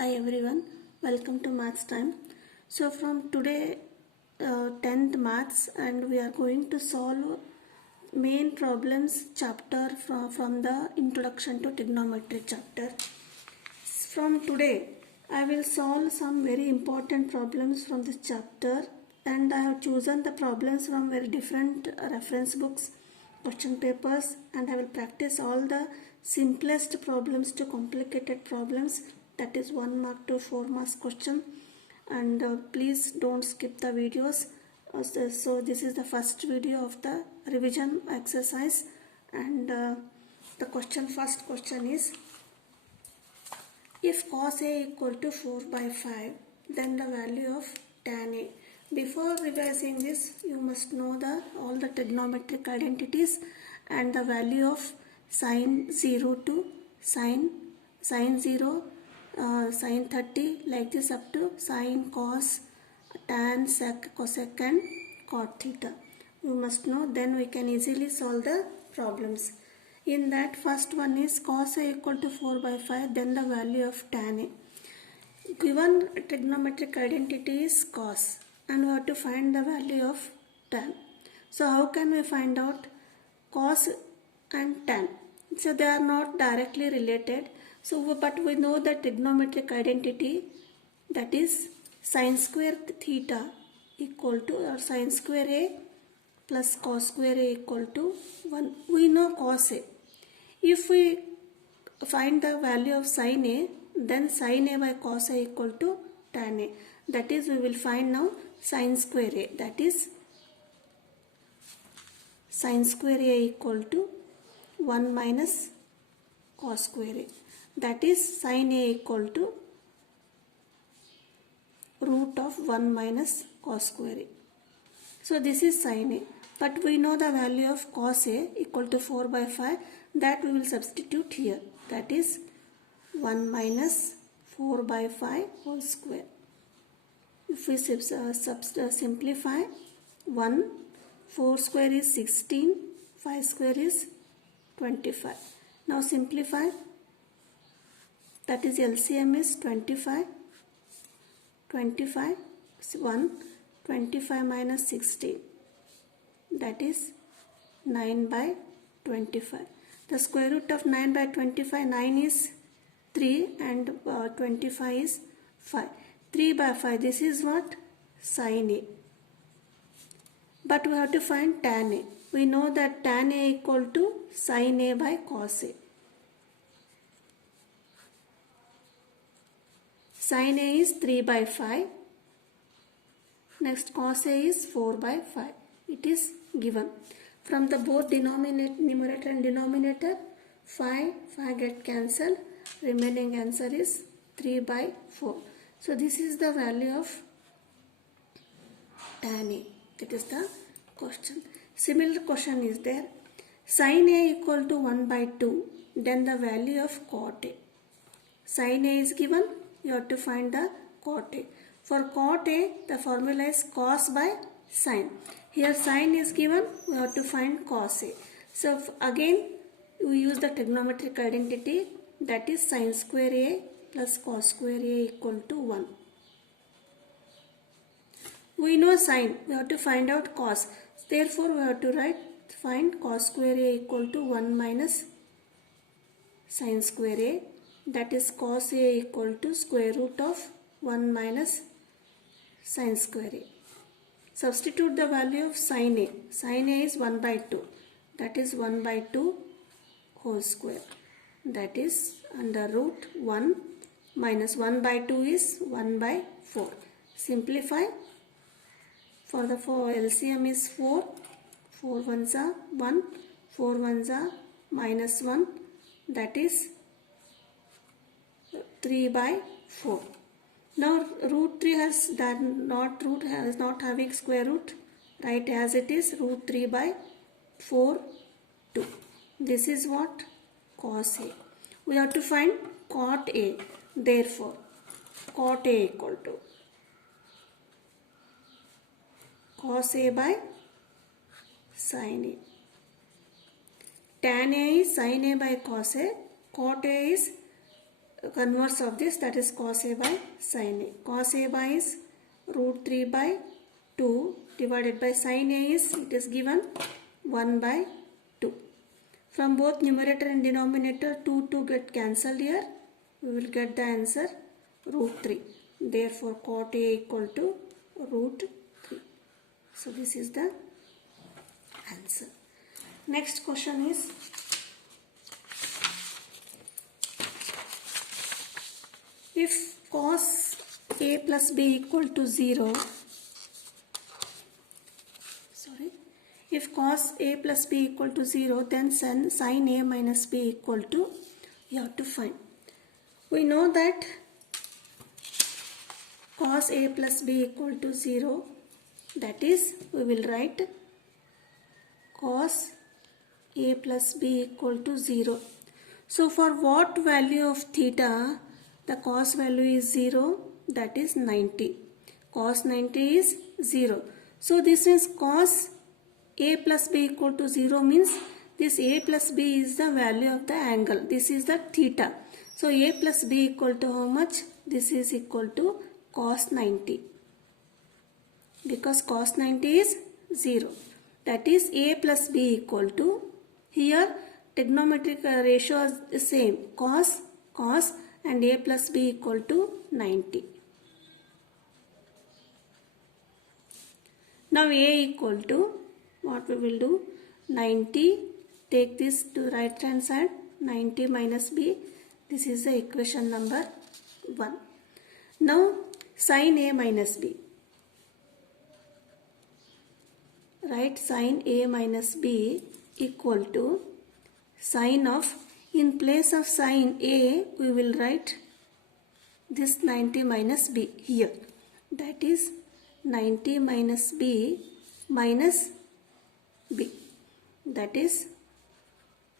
Hi everyone, welcome to Maths Time. So from today 10th Maths, and we are going to solve main problems chapter from the Introduction to Trigonometry chapter. From today I will solve some very important problems from this chapter, and I have chosen the problems from very different reference books, question papers, and I will practice all the simplest problems to complicated problems, that is 1 mark to 4 marks question. And please don't skip the videos. So this is the first video of the revision exercise, and the first question is, if cos A equal to 4 by 5, then the value of tan A. Before revising this, you must know all the trigonometric identities and the value of sine 0 to sine 0, sine 30, like this up to sine, cos, tan, sec, cosec and cot theta. You must know, then we can easily solve the problems. In that, first one is cos A equal to 4 by 5, then the value of tan A. Given trigonometric identity is cos, and we have to find the value of tan. So how can we find out cos and tan? So they are not directly related. So but we know the trigonometric identity, that is sin square theta equal to, or sin square A plus cos square A equal to 1. We know cos A. If we find the value of sin A, then sin A by cos A equal to tan A. That is, we will find now sin square A. That is sin square A equal to 1 minus cos square A. That is sin A equal to root of 1 minus cos square A. So this is sin A. But we know the value of cos A equal to 4 by 5. That we will substitute here. That is 1 minus 4 by 5 whole square. If we simplify, 1, 4 square is 16, 5 square is 25. Now simplify, that is LCM is 25, 25, 1, 25 minus 16, that is 9 by 25. The square root of 9 by 25, 9 is 3 and 25 is 5. 3 by 5, this is what? Sin A. But we have to find tan A. We know that tan A equal to sin A by cos A. Sin A is 3 by 5. Next, cos A is 4 by 5. It is given. From the both numerator and denominator, 5 get cancelled. Remaining answer is 3 by 4. So this is the value of tan A. That is the question. Similar question is there. Sin A equal to 1 by 2. Then the value of cot A. Sin A is given. You have to find the cot A. For cot A, the formula is cos by sin. Here sin is given, we have to find cos A. So again, we use the trigonometric identity, that is sin square A plus cos square A equal to 1. We know sin, we have to find out cos. Therefore, we have to find cos square A equal to 1 minus sin square A. That is cos A equal to square root of 1 minus sin square A. Substitute the value of sin A. Sin A is 1 by 2. That is 1 by 2 whole square. That is under root 1 minus 1 by 2 is 1 by 4. Simplify. For the LCM is 4. 4 ones are 1. 4 ones are minus 1. That is 3 by 4. Now root 3 has not having square root. Write as it is, root 3 by 4, 2. This is what? Cos A. We have to find cot A. Therefore, cot A equal to cos A by sin A. Tan A is sin A by cos A. Cot A is converse of this, that is cos A by sin A. Cos A by is root 3 by 2 divided by sin A is, it is given 1 by 2. From both numerator and denominator 2 get cancelled here. We will get the answer root 3. Therefore cot A equal to root 3. So this is the answer. Next question is, if cos A plus B equal to 0, if cos A plus B equal to 0, then sin A minus B equal to, you have to find. We know that cos A plus B equal to 0, that is, we will write cos A plus B equal to 0. So for what value of theta the cos value is 0, that is 90. Cos 90 is 0. So this means cos A plus B equal to 0 means this A plus B is the value of the angle. This is the theta. So A plus B equal to how much? This is equal to cos 90. Because cos 90 is 0. That is A plus B equal to, here trigonometric ratio is the same, cos and A plus B equal to 90. Now A equal to, what we will do, 90, take this to right hand side, 90 minus B, this is the equation number 1. Now sin A minus B, write sin A minus B equal to sin of, in place of sin A we will write this 90 minus B here, that is 90 minus B minus B, that is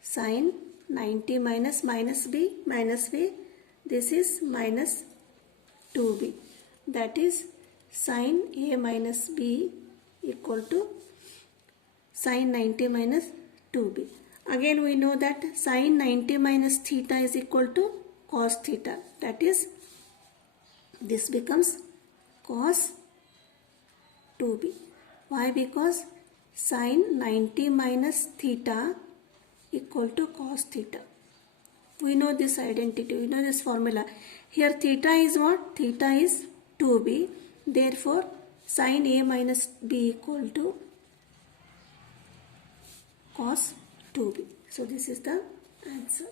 sin 90 minus B, this is minus 2B, that is sin A minus B equal to sin 90 minus 2B. Again we know that sin 90 minus theta is equal to cos theta, that is this becomes cos 2B. Why? Because sin 90 minus theta equal to cos theta. We know this identity, we know this formula. Here theta is what? Theta is 2B. Therefore sin A minus B equal to cos 2B. So this is the answer.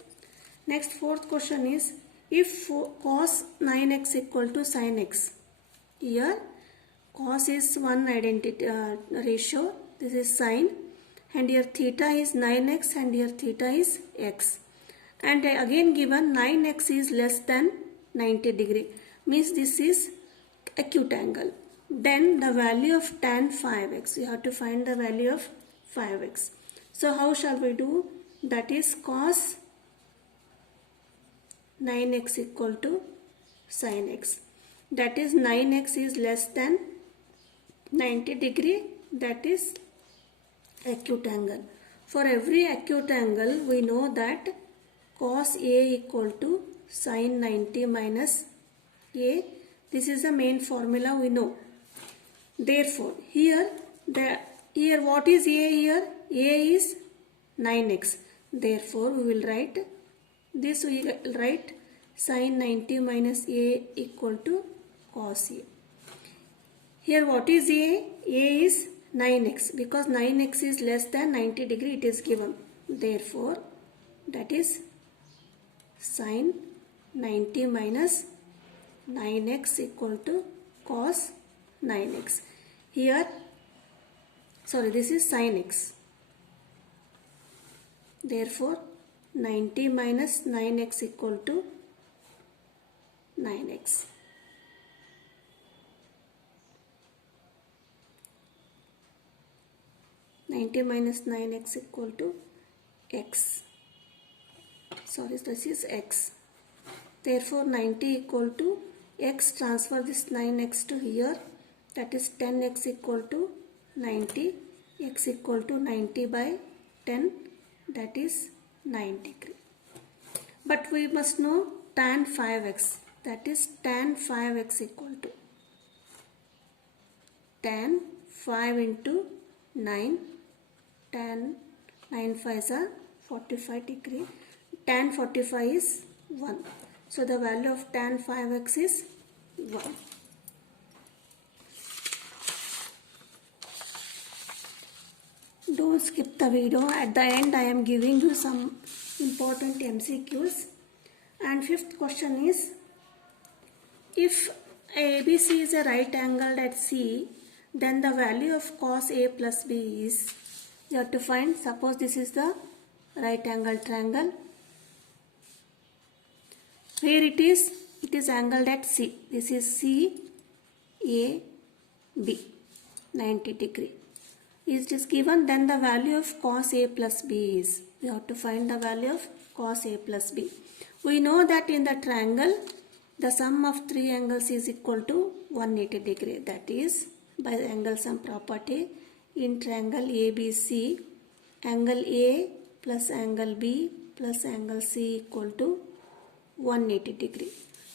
Next, fourth question is, if cos 9x equal to sin x. Here cos is one identity ratio, this is sin, and here theta is 9x and here theta is x. And again given 9x is less than 90 degree, means this is acute angle. Then the value of tan 5x, you have to find the value of 5x. So how shall we do? That is cos 9x equal to sin x. That is 9x is less than 90 degree, that is acute angle. For every acute angle we know that cos A equal to sin 90 minus A. This is the main formula we know. Therefore here what is A here? A is 9x. Therefore we will write this, we will write sin 90 minus A equal to cos A. Here what is A? A is 9x, because 9x is less than 90 degree, it is given. Therefore that is sin 90 minus 9x equal to cos 9x. Here, sorry, this is sin x. Therefore 90 minus 9x equal to 9x. Minus 9x equal to x. Sorry, this is x. Therefore 90 equal to x, transfer this 9x to here, that is 10x equal to 90, x equal to 90 by 10, that is 9 degree. But we must know tan 5x, that is tan 5x equal to tan 5 into 9, tan 9 5s are 45 degree, tan 45 is 1. So the value of tan 5x is 1. Don't skip the video. At the end I am giving you some important MCQs. And fifth question is, if ABC is a right angle at C, then the value of cos A plus B is, you have to find, suppose this is the right angle triangle. Where it is angled at C. This is C, A, B, 90 degree. Is this given? Then the value of cos A plus B is, we have to find the value of cos A plus B. We know that in the triangle, the sum of three angles is equal to 180 degree. That is, by the angle sum property, in triangle ABC, angle A plus angle B plus angle C equal to 180 degree.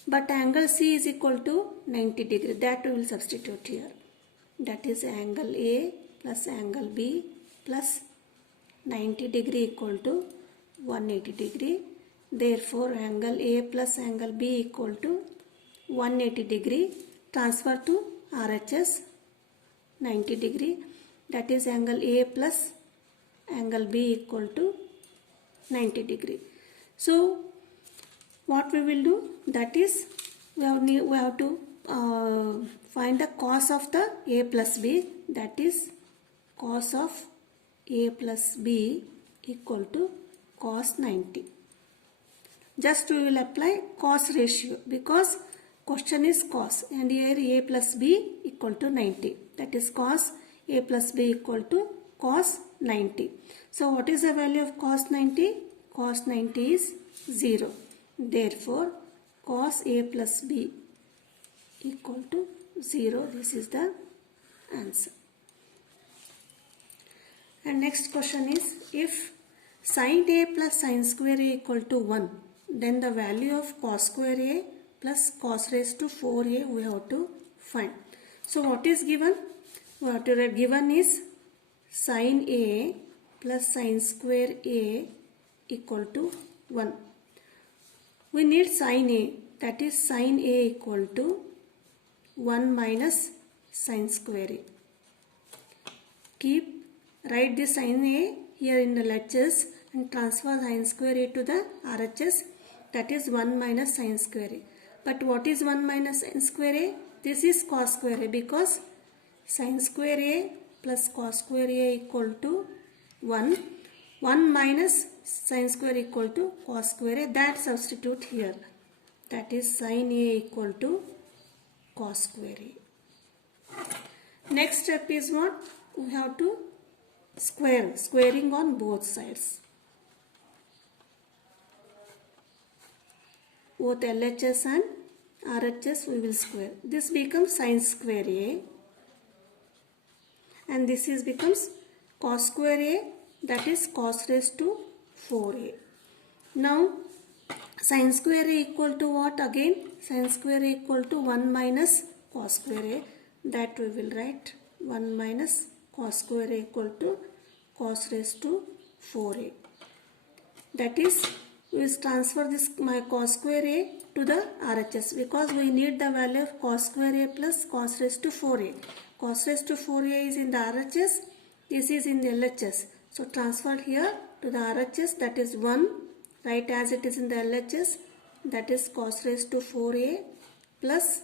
But angle C is equal to 90 degree. That we will substitute here. That is angle A plus angle B plus 90 degree equal to 180 degree. Therefore, angle A plus angle B equal to 180 degree. Transfer to RHS 90 degree. That is angle A plus angle B equal to 90 degree. So, what we will do? That is, we have to find the cos of the A plus B. That is, cos of A plus B equal to cos 90. Just we will apply cos ratio because question is cos, and here A plus B equal to 90. That is cos A plus B equal to cos 90. So what is the value of cos 90? Cos 90 is 0. Therefore, cos A plus B equal to 0. This is the answer. And next question is, if sin A plus sin square A equal to 1, then the value of cos square A plus cos raised to 4A we have to find. So what is given? What is given is sin A plus sin square A equal to 1. We need sin A, that is sin A equal to 1 minus sin square A. Write the sin A here in the LHS and transfer sin square A to the RHS, that is 1 minus sin square A. But what is 1 minus sin square A? This is cos square A, because sin square A plus cos square A equal to 1. 1 minus sin square equal to cos square A. That substitute here. That is sin A equal to cos square A. Next step is what? We have to squaring on both sides. Both LHS and RHS we will square. This becomes sin square A, and this is becomes cos square A, that is cos raised to 4A. Now sin square A equal to what again? Sin square A equal to 1 minus cos square A. That we will write 1 minus cos square A equal to cos raised to 4A. That is, we will transfer this my cos square A to the RHS, because we need the value of cos square A plus cos raised to 4A. Cos raised to 4A is in the RHS, this is in the LHS. So transfer here to the RHS, that is 1, write as it is in the LHS, that is cos raised to 4A plus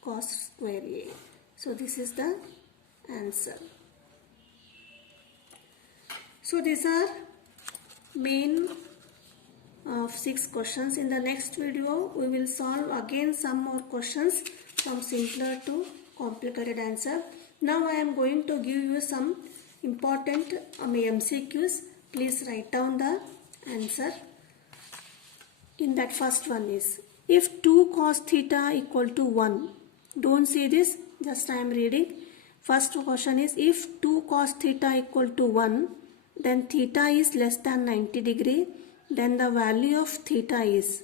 cos square A. So this is the answer. So these are main of 6 questions. In the next video we will solve again some more questions from simpler to complicated answer. Now I am going to give you some important MCQs. Please write down the answer. In that, first one is, if 2 cos theta equal to 1, don't see this, just I am reading. First question is, if 2 cos theta equal to 1, then theta is less than 90 degree, then the value of theta is.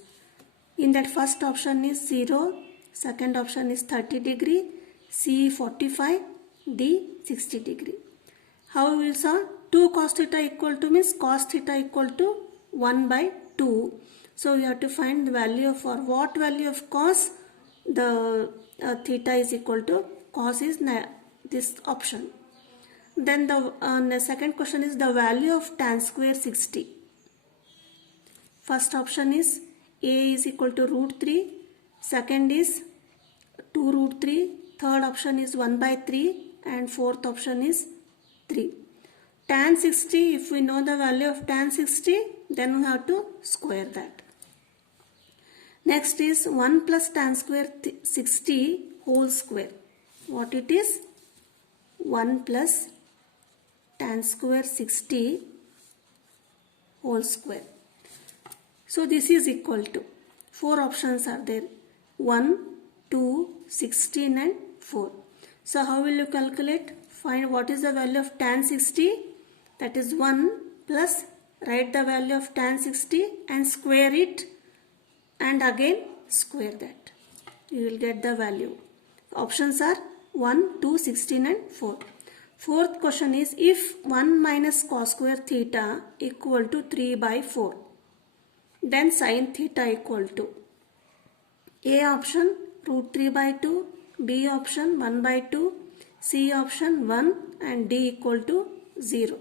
In that first option is 0, second option is 30 degree, C 45, D 60 degree. How we will solve? 2 cos theta equal to means cos theta equal to 1 by 2. So we have to find the value of, for what value of cos the theta is equal to, cos is this option. Then the second question is the value of tan square 60. First option is A is equal to root 3, second is 2 root 3, third option is 1 by 3 and fourth option is 3. Tan 60, if we know the value of tan 60, then we have to square that. Next is 1 plus tan square 60 whole square. What it is? 1 plus tan square 60 whole square. So this is equal to, 4 options are there, 1, 2, 16 and 4. So how will you calculate? Find what is the value of tan 60, that is 1 plus, write the value of tan 60 and square it and again square that. You will get the value. Options are 1, 2, 16 and 4. Fourth question is if 1 minus cos square theta equal to 3 by 4. Then sin theta equal to A option root 3 by 2, B option 1 by 2, C option 1 and D equal to 0.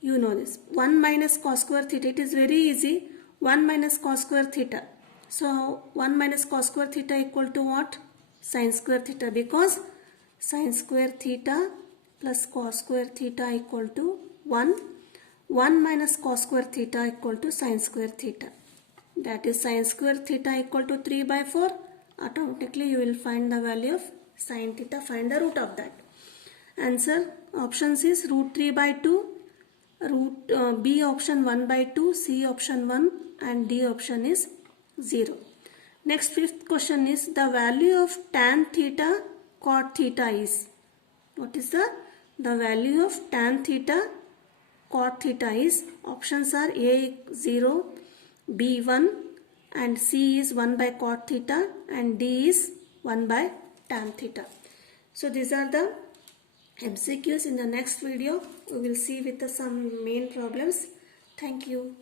You know this. 1 minus cos square theta, it is very easy. 1 minus cos square theta. So 1 minus cos square theta equal to what? Sin square theta, because sin square theta plus cos square theta equal to 1. 1 minus cos square theta equal to sin square theta. That is sin square theta equal to 3 by 4. Automatically you will find the value of sin theta. Find the root of that. Answer options is root 3 by 2, B option 1 by 2, C option 1 and D option is 0. Next fifth question is the value of tan theta cot theta is. What is the value of tan theta cot theta is? Options are A 0, B 1 and C is 1 by cot theta and D is 1 by tan theta. So these are the MCQs. In the next video we will see with some main problems. Thank you.